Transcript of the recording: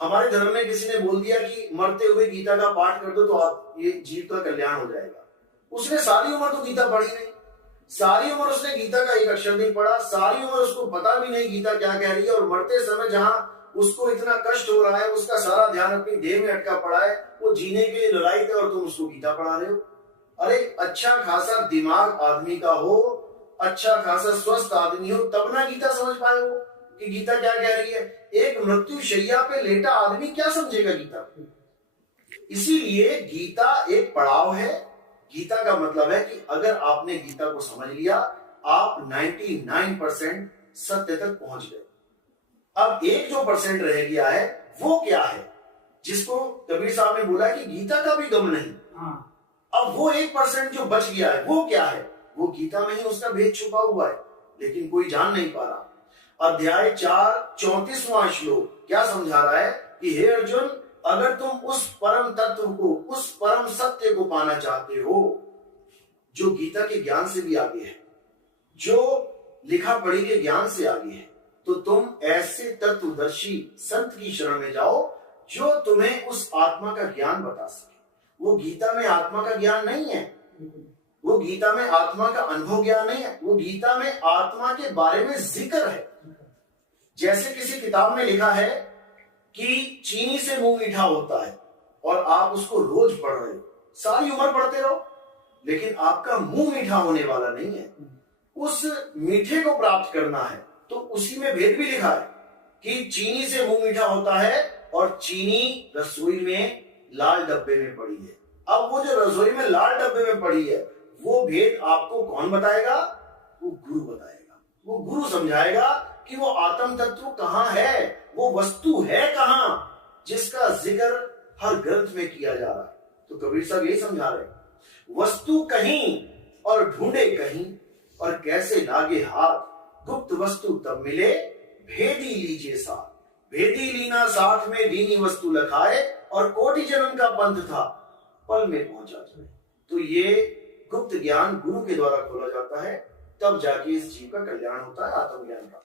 हमारे धर्म में किसी ने बोल दिया कि मरते हुए गीता का पाठ कर दो तो आप ये जीव का कल्याण हो जाएगा। उसने सारी उम्र तो गीता पढ़ी नहीं, सारी उम्र उसने गीता का एक अक्षर नहीं पढ़ा, सारी उम्र उसको पता भी नहीं गीता क्या कह रही है, और मरते समय जहां उसको इतना कष्ट हो रहा है, उसका सारा ध्यान अपनी देह में अटका पड़ा है, वो जीने के लिए ललायत है और तुम उसको गीता पढ़ा रहे हो। अरे अच्छा खासा दिमाग आदमी का हो, अच्छा खासा स्वस्थ आदमी हो, तब ना गीता समझ पाए हो कि गीता क्या कह रही है। एक मृत्यु शैया पे लेटा आदमी क्या समझेगा गीता को। इसीलिए गीता एक पड़ाव है। गीता का मतलब है कि अगर आपने गीता को समझ लिया, आप 99% सत्य तक पहुंच गए। अब एक जो परसेंट रह गया है वो क्या है, जिसको कबीर साहब ने बोला कि गीता का भी गम नहीं। अब वो 1% जो बच गया है वो क्या है, वो गीता में ही उसका भेद छुपा हुआ है, लेकिन कोई जान नहीं पा रहा। अध्याय 4 34वां श्लोक क्या समझा रहा है कि हे अर्जुन, अगर तुम उस परम तत्व को, उस परम सत्य को पाना चाहते हो जो गीता के ज्ञान से भी आगे है, जो लिखा पढ़ी के ज्ञान से आगे है, तो तुम ऐसे तत्वदर्शी संत की शरण में जाओ जो तुम्हें उस आत्मा का ज्ञान बता सके। वो गीता में आत्मा का ज्ञान नहीं है, वो गीता में आत्मा का अनुभव ज्ञान नहीं है, वो गीता में आत्मा के बारे में जिक्र है। जैसे किसी किताब में लिखा है कि चीनी से मुंह मीठा होता है और आप उसको रोज पढ़ रहे हो, सारी उम्र पढ़ते रहो, लेकिन आपका मुंह मीठा होने वाला नहीं है। उस मीठे को प्राप्त करना है तो उसी में भेद भी लिखा है कि चीनी से मुंह मीठा होता है और चीनी रसोई में लाल डब्बे में पड़ी है। अब वो जो रसोई में लाल डब्बे में पड़ी है वो भेद आपको कौन बताएगा? वो गुरु बताएगा। वो गुरु समझाएगा कि वो आत्म तत्व कहां है, वो वस्तु है कहां, जिसका जिक्र हर ग्रंथ में किया जा रहा है। तो कबीर साहब यही समझा रहे, वस्तु कहीं और ढूंढे कहीं, और कैसे लागे हाथ, गुप्त वस्तु तब मिले, भेदी लीजिए साथ। भेदी लीना साथ में दीनी वस्तु लखाए, और कोटि जन्म का पंथ था पल में पहुंचा जाए। तो ये गुप्त ज्ञान गुरु के द्वारा खोला जाता है, तब जाके इस जीव का कल्याण होता है, आत्मज्ञान का।